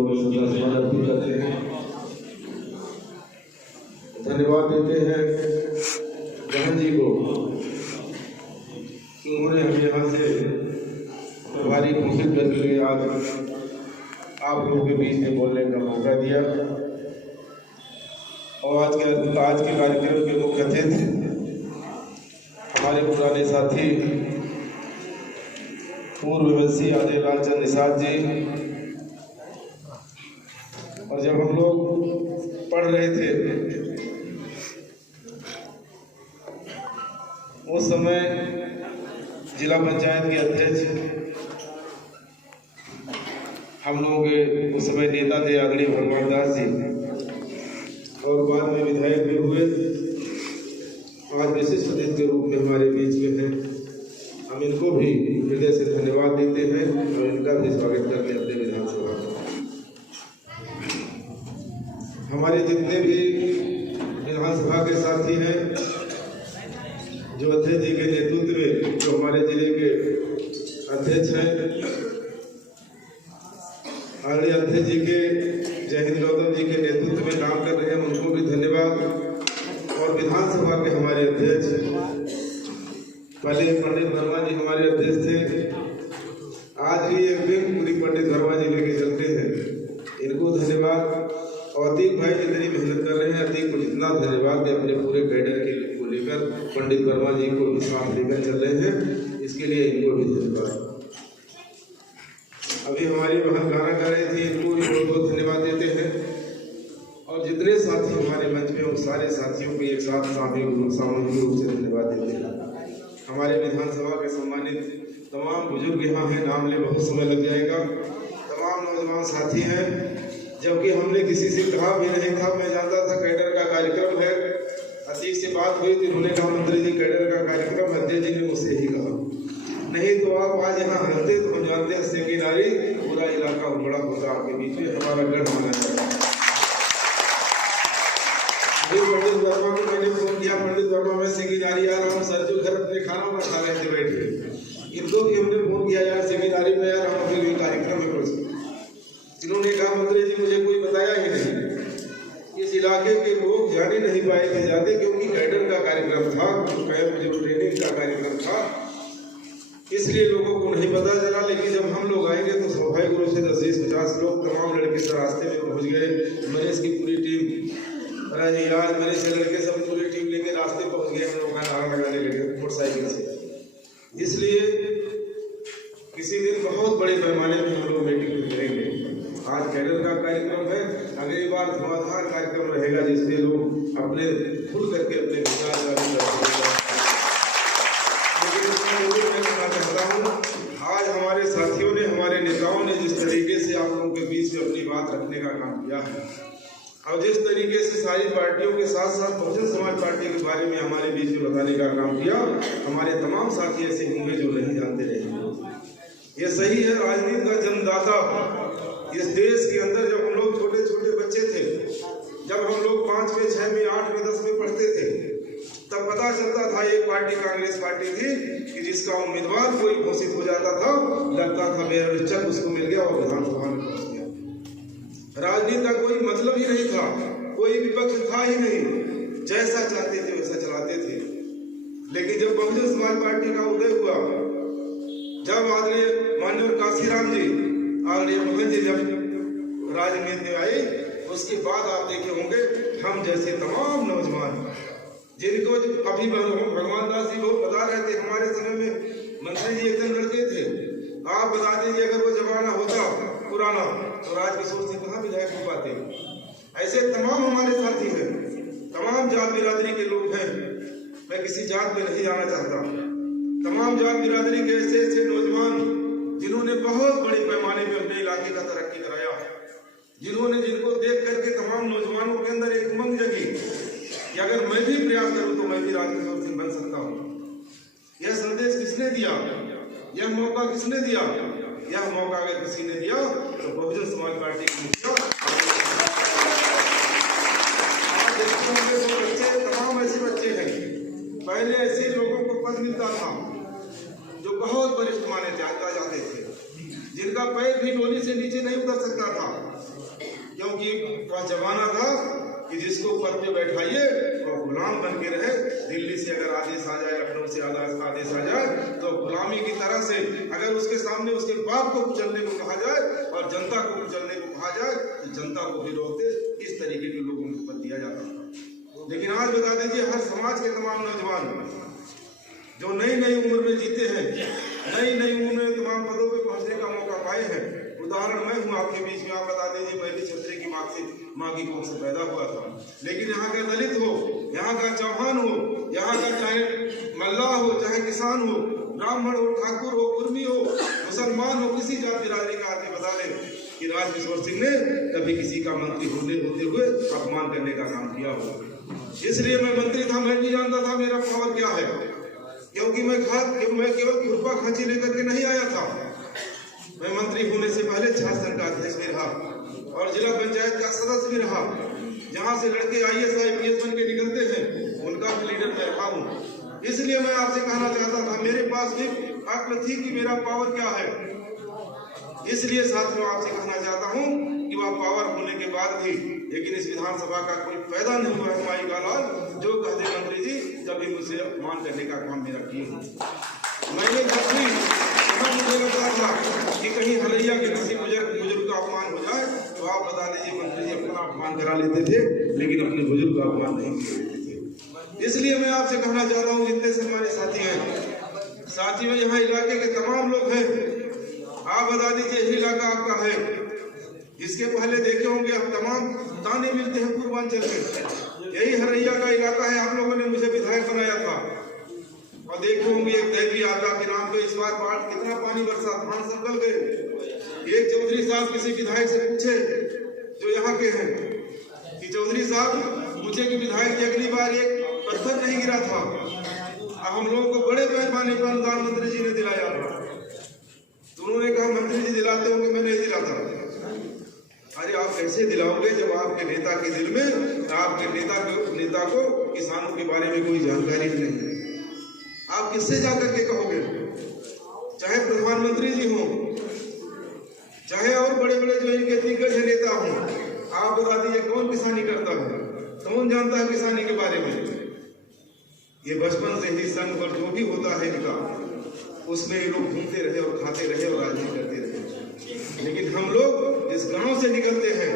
चरणों में श्रद्धासुमन अर्पित करते हैं, धन्यवाद देते हैं जहां जी को कि उन्होंने हमें यहाँ से प्रभारी घोषित करके आज आप लोगों के बीच में बोलने का मौका दिया। और आज के कार्यक्रम के मुख्य अतिथि हमारे पुराने साथी पूर्व वैसी आदे लालचंद निषाद जी। और जब हम लोग पढ़ रहे थे उस समय जिला पंचायत के अध्यक्ष हम लोगों के उस समय नेता थे आदरणीय भगवान दास जी, और बाद में विधायक भी हुए। आज विशिष्ट अतिथि के रूप में हमारे बीच में हैं। हम इनको भी हृदय से धन्यवाद देते हैं और इनका भी स्वागत करते हैं अपने विधानसभा में। हमारे जितने भी विधानसभा के साथी हैं, जो अध्यक्ष जी के नेतृत्व में जो हमारे जिले के अध्यक्ष हैं, आदरणीय अध्यक्ष जी के जय हिंद गौतम जी के नेतृत्व में काम कर रहे हैं, उनको भी धन्यवाद। और विधानसभा के हमारे अध्यक्ष, पहले पंडित वर्मा जी हमारे अध्यक्ष थे, आज भी एक दिन पूरी पंडित वर्मा जी लेके चलते हैं, इनको धन्यवाद। और अतीक भाई जितनी मेहनत कर रहे हैं, अतीक को जितना धन्यवाद दे अपने पूरे कैडर को लेकर पंडित वर्मा जी को भी साथ लेकर चल रहे हैं, इसके लिए इनको भी धन्यवाद। अभी हमारी बहन गाना गा रही थी, इनको भी बहुत बहुत धन्यवाद देते हैं। और जितने साथी हमारे मंच में, उन सारे साथियों को एक साथ सामूहिक रूप से धन्यवाद देते हैं। हमारे विधानसभा के सम्मानित तमाम बुजुर्ग यहाँ हैं, नाम ले बहुत समय लग जाएगा। तमाम नौजवान साथी हैं, जबकि हमने किसी से कहा भी नहीं था। मैं जानता था कैडर का कार्यक्रम है, अतीक से बात हुई थी, उन्होंने कहा मंत्री जी कैडर का कार्यक्रम, अध्यक्ष जी ने मुझसे ही कहा, नहीं तो आप आज यहाँ रहते तो हम जानते हैं सेकेंडारी पूरा इलाका बड़ा होता आपके बीच में, हमारा गढ़ माना जाता है। पंडित वर्मा को मैंने फोन किया, पंडित वर्मा मैं सेकेंडारी आ रहा हूँ, सर जो घर अपने खाना वाना खा रहे थे बैठे, इनको भी हमने फोन किया यार सेकेंडारी में यार हम अभी कार्यक्रम है कुछ। इन्होंने कहा मंत्री जी मुझे कोई बताया ही नहीं। इस इलाके के लोग जाने नहीं पाए थे जाते, क्योंकि कैडर का कार्यक्रम था, जो ट्रेनिंग का कार्यक्रम था, इसलिए लोगों को नहीं पता चला। लेकिन जब हम लोग आएंगे तो स्वाभाविक रूप से 10-20-50 लोग तमाम लड़के से रास्ते में पहुंच गए। मनीष की पूरी टीम, यार मेरे से लड़के सब पूरी टीम लेके रास्ते पहुंच गए, हम लोग का नारा लगाने लगे मोटरसाइकिल से। इसलिए किसी दिन बहुत बड़े पैमाने पर हम लोग मीटिंग करेंगे। आज कैडर का कार्यक्रम है, अगली बार धुआंधार कार्यक्रम रहेगा जिसमें लोग अपने खुल करके अपने विचार आज हमारे साथियों ने, हमारे नेताओं ने जिस तरीके से आप लोगों के बीच में अपनी बात रखने का काम किया है, और जिस तरीके से सारी पार्टियों के साथ साथ बहुजन समाज पार्टी के बारे में हमारे बीच में बताने का काम किया, हमारे तमाम साथी ऐसे होंगे जो नहीं जानते रहेंगे। ये सही है, राजनीति का जन्मदाता इस देश के अंदर जब हम लोग छोटे छोटे बच्चे थे, जब हम लोग 5 में 6 में 8 में 10 में पढ़ते थे, तब पता चलता था एक पार्टी कांग्रेस पार्टी थी कि जिसका उम्मीदवार कोई घोषित हो जाता था, लगता था बेहद उसको मिल गया और विधानसभा में पहुंच गया। राजनीति का कोई मतलब ही नहीं था, कोई विपक्ष था ही नहीं, जैसा चाहते थे वैसा चलाते थे। लेकिन जब बहुजन समाज पार्टी का उदय हुआ, जब आदरणीय माननीय काशीराम जी, आदरणीय मोहन जी जब राजनीति में आए, उसके बाद आप देखे होंगे हम जैसे तमाम नौजवान, जिनको अभी भगवान दास जी बहुत बता रहे थे, हमारे समय में मंत्री जी एकदम लड़के थे। आप बता दीजिए अगर वो जमाना होता पुराना तो राजकिशोर सिंह कहाँ विधायक हो पाते। ऐसे तमाम हमारे साथी हैं, तमाम जात बिरादरी के लोग हैं, मैं किसी जात में नहीं जाना चाहता। तमाम जात बिरादरी के ऐसे ऐसे नौजवान जिन्होंने बहुत बड़े पैमाने पर अपने इलाके का तरक्की कराया, जिनको देख करके तमाम नौजवानों के अंदर एक उमंग जगी कि अगर मैं भी प्रयास करूं तो मैं भी राजकिशोर सिंह बन सकता हूं। यह संदेश किसने दिया, यह मौका किसने दिया? यह मौका अगर किसी ने दिया तो बहुजन समाज पार्टी की मुखिया। बच्चे तमाम ऐसे बच्चे हैं, पहले ऐसे लोगों को पद मिलता था जो बहुत वरिष्ठ माने जाते थे, जिनका पैर भी डोली से नीचे नहीं उतर सकता था, वह जमाना था कि जिसको पद पे बैठाइए और गुलाम बन के रहे। दिल्ली से अगर आदेश आ जाए, लखनऊ से आदेश आ जाए तो गुलामी की तरह से अगर उसके सामने उसके बाप को कुचलने को कहा जाए और जनता को कुचलने को कहा जाए तो जनता को विरोध इस तरीके के लोगों को पद दिया जाता था। लेकिन आज बता दीजिए, हर समाज के तमाम नौजवान जो नई नई उम्र में जीते हैं, नई नई उम्र में तमाम पदों पे पहुंचने का मौका पाए हैं। उदाहरण मैं हूँ आपके बीच में। आप बता दीजिए, मैं भी छत्री की माँ की कोख से पैदा हुआ था, लेकिन यहाँ का दलित हो, यहाँ का चौहान हो, यहाँ का चाहे मल्लाह हो, चाहे किसान हो, ब्राह्मण हो, ठाकुर हो, कुर्मी हो, मुसलमान हो, किसी जाति बिरादरी का आदमी बता दे कि राजकिशोर सिंह ने कभी किसी का मंत्री होते हुए अपमान करने का काम किया हो। इसलिए मैं मंत्री था, मैं नहीं जानता था मेरा पावर क्या है, क्योंकि मैं केवल खुरपा खांची लेकर के नहीं आया था। मैं मंत्री होने से पहले छात्र संघ का अध्यक्ष भी रहा और जिला पंचायत का सदस्य भी रहा। जहां से लड़के IAS IPS बन के निकलते हैं, उनका भी लीडर मैं रहा हूँ। इसलिए मैं आपसे कहना चाहता था, मेरे पास भी अक्ल थी कि मेरा पावर क्या है। इसलिए साथियों, आपसे कहना चाहता हूँ कि वह पावर होने के बाद भी लेकिन इस विधानसभा का कोई फायदा नहीं हुआ है। माई का लाल जो कहते मंत्री जी कभी मुझे अपमान करने का काम मेरा किए। मैंने मुझे लगता था कि कहीं हलैया के किसी बुजुर्ग का अपमान हो जाए तो आप बता दीजिए मंत्री जी अपना अपमान करा लेते थे, लेकिन अपने बुजुर्ग का अपमान नहीं कर लेते थे। इसलिए मैं आपसे कहना चाह रहा हूँ, जितने से हमारे साथी हैं, साथियों यहाँ इलाके के तमाम लोग हैं, आप बता दीजिए यही इलाका आपका है। इसके पहले देखे होंगे आप तमाम ताने मिलते हैं पूर्वांचल में, यही हरैया का इलाका है। आप लोगों ने मुझे विधायक बनाया था और देखे होंगे एक दैवी आता के नाम पे इस बार बाढ़ कितना पानी बरसा, धान सब गल गए। एक चौधरी साहब किसी विधायक से पूछे जो यहाँ के हैं कि चौधरी साहब पूछे कि विधायक जी अगली बार एक पत्थर नहीं गिरा था, अब हम लोगों को बड़े पैमाने पर अनुदान मंत्री जी ने दिलाया। तो उन्होंने कहा मंत्री जी दिलाते होंगे, मैं नहीं दिलाता। अरे आप कैसे दिलाओगे जब आपके नेता के दिल में, आपके नेता को किसानों के बारे में कोई जानकारी नहीं है। आप किससे जाकर के कहोगे? चाहे प्रधानमंत्री जी हो, चाहे और बड़े बड़े जो इनके दिग्गज नेता हो, आप बता दीजिए कौन किसानी करता है, कौन जानता है किसानी के बारे में? ये बचपन से ही संघ और जो भी होता है इनका, उसमें ये लोग घूमते रहे और खाते रहे और राजनीति करते रहे। लेकिन हम लोग जिस गांव से निकलते हैं,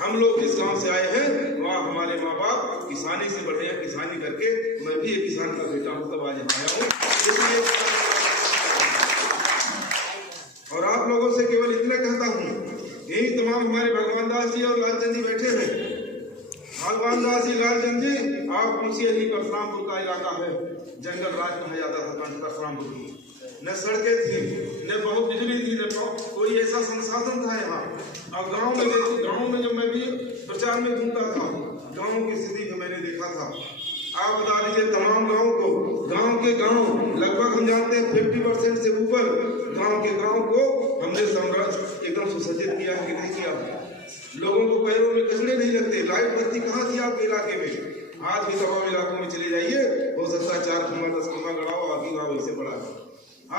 हम लोग जिस गांव से आए हैं, वहाँ हमारे माँ बाप किसानी से बढ़े हैं। किसानी करके मैं भी एक किसान का बेटा हूँ, तब आज आया हूँ। इसलिए और आप लोगों से केवल इतना कहता हूँ, यही तमाम हमारे भगवान दास जी और लालचंद जी बैठे हैं। भगवान दास जी, लालचंद जी, आप पूछिए ही परशुरामपुर का इलाका है, जंगल राज कहा जाता था परशुरामपुर की। न सड़कें थी, न बहुत बिजली थी, न कोई ऐसा संसाधन था यहाँ। और गांव में जब मैं भी प्रचार में घूमता था, गांव की स्थिति भी मैंने देखा था। आप बता दीजिए तमाम गांव के गांव लगभग हम जानते हैं 50% से ऊपर गांव के गांव को हमने एकदम सुसज्जित किया कि नहीं किया। लोगों को पैरों में कचड़े नहीं लगते। लाइट बत्ती कहाँ थी आपके इलाके में? आज भी तमाम इलाकों में चले जाइए, हो सकता है 4 खंबा 10 खंबा गड़ा हो, आगे गाँव ऐसे पड़ा है।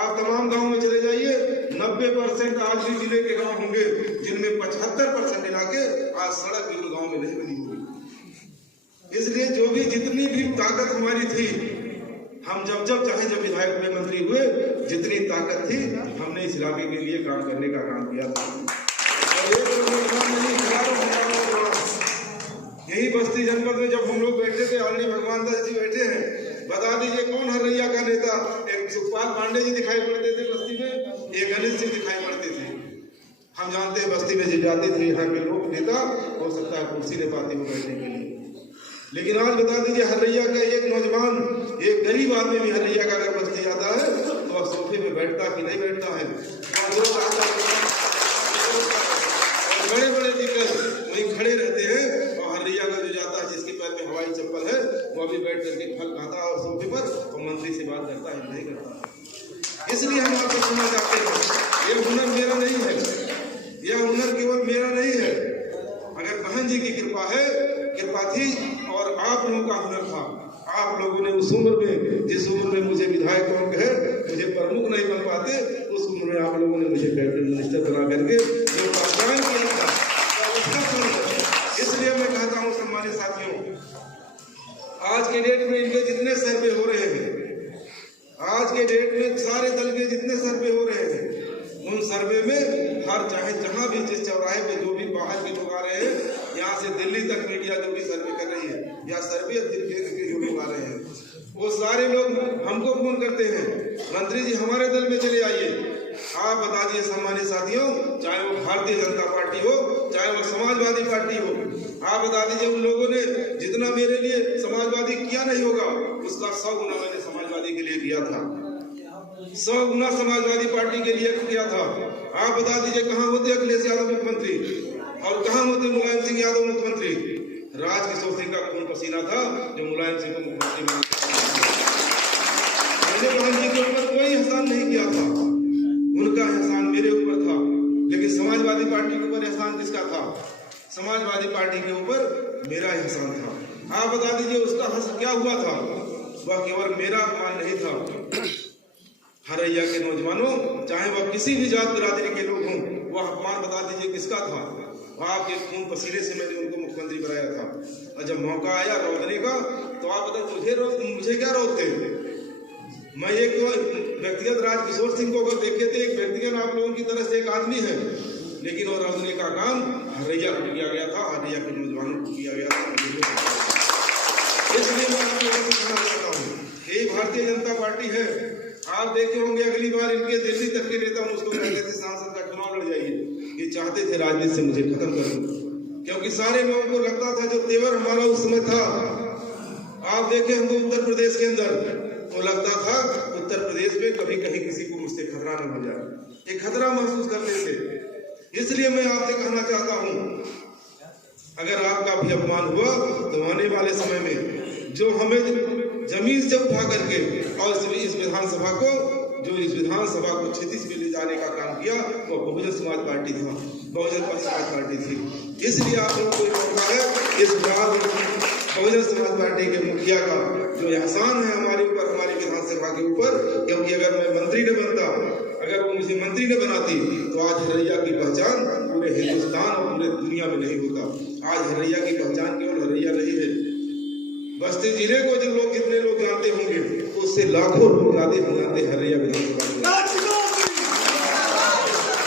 आप तमाम गांव में चले जाइए, 90% आज भी जिले के गांव होंगे जिनमें 75% इलाके आज सड़क बिल्कुल गांव में नहीं बनी होगी। इसलिए जो भी जितनी भी ताकत हमारी थी, हम जब चाहे विधायक में मंत्री हुए, जितनी ताकत थी हमने इस इलाके के लिए काम करने का काम किया था। और यही बस्ती जनपद में जब हम लोग बैठे थे, ऑलरेडी भगवान दास जी बैठे हैं, बता दीजिए कौन हरैया का नेता? एक सुखपाल पांडे जी दिखाई पड़ते थे बस्ती में, एक गणेश सिंह दिखाई पड़ते थे। हम जानते हैं बस्ती में जब जाते थे यहाँ के लोग नेता, हो सकता है कुर्सी ले पाते हो बैठने के लिए। लेकिन आज बता दीजिए हरैया का एक नौजवान, एक गरीब आदमी भी हरैया का अगर बस्ती जाता है तो वह सोफे पे बैठता कि नहीं बैठता है? बड़े बड़े दिक्कत वहीं खड़े रहते हैं। और हरैया का जो जाता है, जिसके पैर में हवाई चप्पल है, वो भी बैठ करके फल खाता है और सोफे पर और मंत्री से बात करता है नहीं करता। इसलिए हम आपको सुनना चाहते हैं, ये हुनर मेरा नहीं है, यह हुनर केवल मेरा नहीं है। अगर बहन जी की कृपा थी और आप लोगों का हुनर था। आप लोगों ने उस उम्र में, जिस उम्र में मुझे विधायक कौन कहे, मुझे प्रमुख नहीं बन पाते, उस उम्र में आप लोगों ने मुझे कैबिनेट मिनिस्टर बना करके जो प्रावधान किया था, इसलिए आज के डेट में इनके जितने सर्वे हो रहे हैं, आज के डेट में सारे दल के जितने सर्वे हो रहे हैं, उन सर्वे में हर चाहे जहां भी जिस चौराहे पे जो भी बाहर के लोग आ रहे हैं, यहाँ से दिल्ली तक मीडिया जो भी सर्वे कर रही है या सर्वे दिल्ली के जो लोग आ रहे हैं, वो सारे लोग हमको फोन करते हैं, मंत्री जी हमारे दल में चले आइए। आप बता दिए सम्मानित साथियों, चाहे वो भारतीय जनता पार्टी हो, चाहे वो समाजवादी पार्टी हो, आप बता दीजिए उन लोगों ने जितना मेरे लिए समाजवादी किया नहीं होगा, उसका 100 गुना मैंने समाजवादी के लिए किया था, 100 गुना समाजवादी पार्टी के लिए किया था। आप बता दीजिए कहाँ होते अखिलेश यादव मुख्यमंत्री और कहाँ होते मुलायम सिंह यादव मुख्यमंत्री? राजकिशोर सिंह का खून पसीना था जो मुलायम सिंह को मुख्यमंत्री मैंने बहन जी के ऊपर कोई एहसान नहीं किया था, उनका एहसान मेरे ऊपर था। लेकिन समाजवादी पार्टी के ऊपर एहसान किसका था? समाजवादी पार्टी के ऊपर मेरा एहसान था। आप बता दीजिए उसका हश्र क्या हुआ था? वह केवल मेरा अपमान नहीं था। हरैया के नौजवानों, चाहे वह किसी भी जात बिरादरी के लोग हों, वह अपमान बता दीजिए किसका था? आपके खून पसीने से मैंने उनको मुख्यमंत्री बनाया था। और जब मौका आया रोकने का, तो आप बताओ मुझे क्या रोकते? मैं एक व्यक्तिगत राजकिशोर सिंह को अगर देखे थे, एक व्यक्तिगत आप लोगों की तरह से एक आदमी है, लेकिन वो रोकने का काम हरैया को किया गया था, हरैया के नौजवानों को किया गया था। इसलिए मैं आप लोगों को कहना चाहता हूँ, यही भारतीय जनता पार्टी है। आप देखे होंगे अगली बार इनके दिल्ली तक के नेता मुझको कहते थे सांसद का चुनाव लड़ जाइए, ये चाहते थे राजनीति से मुझे खत्म कर दो, क्योंकि सारे लोगों को लगता था जो तेवर हमारा उस समय था। आप देखे होंगे उत्तर प्रदेश के अंदर, तो लगता था उत्तर प्रदेश में कभी कहीं किसी को मुझसे खतरा न हो जाए, एक खतरा महसूस करते थे। इसलिए मैं आपसे कहना चाहता हूं, अगर आपका भी अपमान हुआ तो आने वाले समय में जो हमें जमीन से उठा करके और इस विधानसभा को क्षितिज पे ले जाने का काम किया, वो बहुजन समाज पार्टी था, बहुजन समाज पार्टी थी। इसलिए आप लोगों को मौका है इस बार बहुजन समाज पार्टी के मुखिया का जो एहसान है हमारे ऊपर, हमारी विधानसभा के ऊपर, क्योंकि अगर मैं मंत्री न बनता, अगर वो मुझे मंत्री न बनाती, तो आज हरैया की पहचान पूरे हिंदुस्तान और पूरे दुनिया में नहीं होता। आज हरैया की पहचान केवल हरैया नहीं है, बस्ती जिले को जो लोग जितने लोग जानते होंगे, उससे लाखों लोग ज्यादा हम जानते हरैया विधानसभा।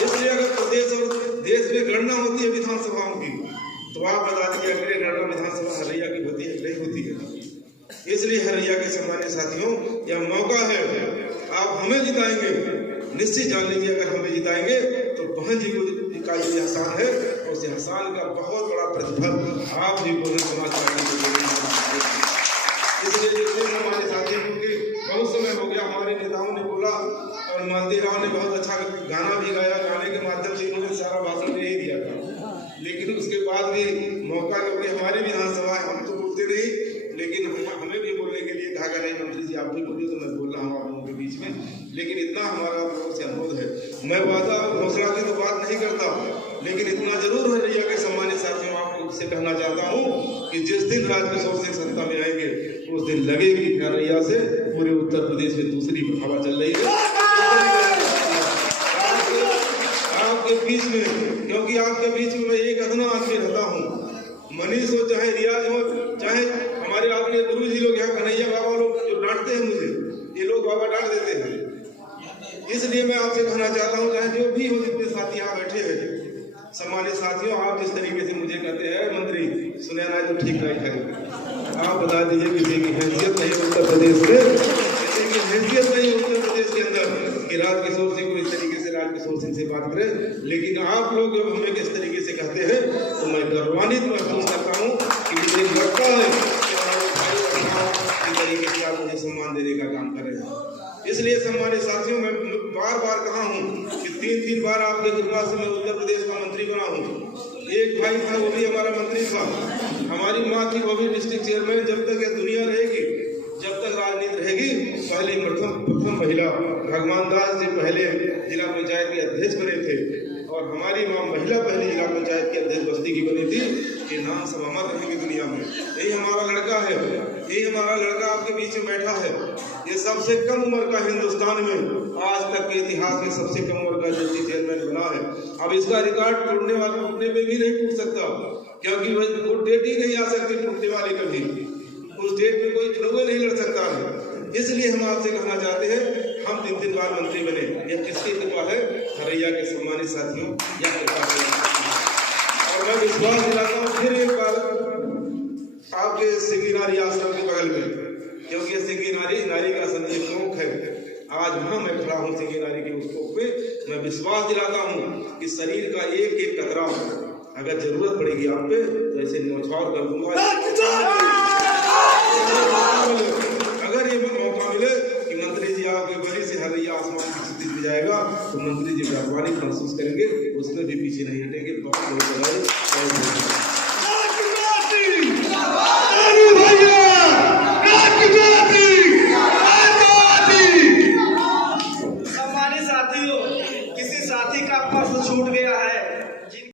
इसलिए अगर प्रदेश और देश में गणना होती है विधानसभाओं की, तो आप बता दीजिए अगले गणना विधानसभा हरैया की होती है नहीं होती है। इसलिए हरैया के सम्मानित साथियों, यह मौका है, आप हमें जिताएंगे, निश्चित जान लीजिए अगर हमें जिताएंगे तो बहन जी का जो एहसान है, उस एहसान का बहुत बड़ा प्रतिफल आप भी बहुजन समाज पार्टी को देंगे। इसलिए जितने हमारे साथी, क्योंकि बहुत समय हो गया हमारे नेताओं ने बोला और मालती राव ने बहुत अच्छा गाना भी गाया, गाने के माध्यम से उन्होंने सारा भाषण नहीं दिया था, लेकिन उसके बाद भी मौका, क्योंकि हमारी विधानसभा है, हम तो बोलते नहीं, लेकिन हमें भी बोलने के लिए कहा नहीं मंत्री जी आप भी बोलिए, तो मैं बोल रहा हूँ आप लोगों के बीच में। लेकिन इतना हमारा आप लोगों से अनुरोध है, मैं वादा और घोषणा की तो बात नहीं करता, लेकिन इतना जरूर है रैया के सम्मानित साथियों, आपको से कहना चाहता हूँ कि जिस दिन राजकिशोर सिंह सत्ता में आएंगे, उस दिन लगेगी रैया से पूरे उत्तर प्रदेश में दूसरी हवा चल रही है आपके बीच में, क्योंकि आपके बीच में मैं एक अदना आदमी रहता हूँ। मनीष हो चाहे रियाज हो, चाहे हमारे आपके गुरु जी लोग यहाँ कन्हैया बाबा लोग जो डांटते हैं मुझे, ये लोग बाबा डांट देते हैं। इसलिए मैं आपसे कहना चाहता हूँ, चाहे जो भी हो, जितने साथी यहाँ बैठे हैं, सम्मानित साथियों, आप जिस तरीके से मुझे कहते हैं मंत्री सुने ना, तो ठीक नहीं है। आप बता दीजिए किसी की हैसियत नहीं उत्तर प्रदेश में, किसी की हैसियत नहीं उत्तर प्रदेश के अंदर कि राजकिशोर सिंह को इस तरीके से राजकिशोर सिंह से बात करें। लेकिन आप लोग जब हमें किस तरीके से कहते हैं, तो मैं गौरवान्वित महसूस करता हूँ कि मुझे लगता है कि तरीके से आप मुझे सम्मान देने का काम कर रहे हैं। इसलिए सम्मानित साथियों, मैं बार बार कहा हूँ कि 3 बार आपके कृपा से मैं उत्तर प्रदेश का मंत्री बना हूँ। एक भाई था, वो भी हमारा मंत्री था, हमारी माँ थी, वो भी डिस्ट्रिक्ट चेयरमैन। जब तक यह दुनिया रहेगी, जब तक राजनीति रहेगी, पहले प्रथम महिला भगवान दास जी पहले जिला पंचायत के अध्यक्ष बने थे, और हमारी माँ महिला पहली जिला पंचायत की अध्यक्ष बस्ती की बनी थी। ये नाम सब अमर रहेंगे दुनिया में। यही हमारा लड़का है, यही हमारा लड़का आपके बीच में बैठा है। ये सबसे कम उम्र का हिंदुस्तान में आज तक के इतिहास में सबसे कम उम्र का डिप्टी चेयरमैन बना है। अब इसका रिकॉर्ड टूटने वाले टूटने में भी नहीं टूट सकता, क्योंकि वह डेट ही नहीं आ सकती टूटने वाली कभी। उस डेट में कोई चुनाव नहीं लड़ सकता है। इसलिए हम आपसे कहना चाहते हैं, हम 3 बार मंत्री बने, यह किसकी कृपा है? खरैया के सम्मानित साथियों, यह कृपा है। और मैं विश्वास दिलाता हूँ फिर एक बार आपके सिंगी नारी आश्रम के बगल में, क्योंकि सिंगी नारी का संदेश प्रमुख है। आज वहां मैं खड़ा हूँ सिंगी नारी के उस कोप पे। मैं विश्वास दिलाता हूँ कि शरीर का एक एक कतरा अगर जरूरत पड़ेगी आप पे तो ऐसे न्यौछावर कर दूंगा। अगर ये मौका मिले कि मंत्री जी आपके बड़ी से हरैया आसमान की स्थिति में जाएगा तो मंत्री जी गर्वानी महसूस करेंगे, उसमें भी पीछे नहीं हटेंगे। बहुत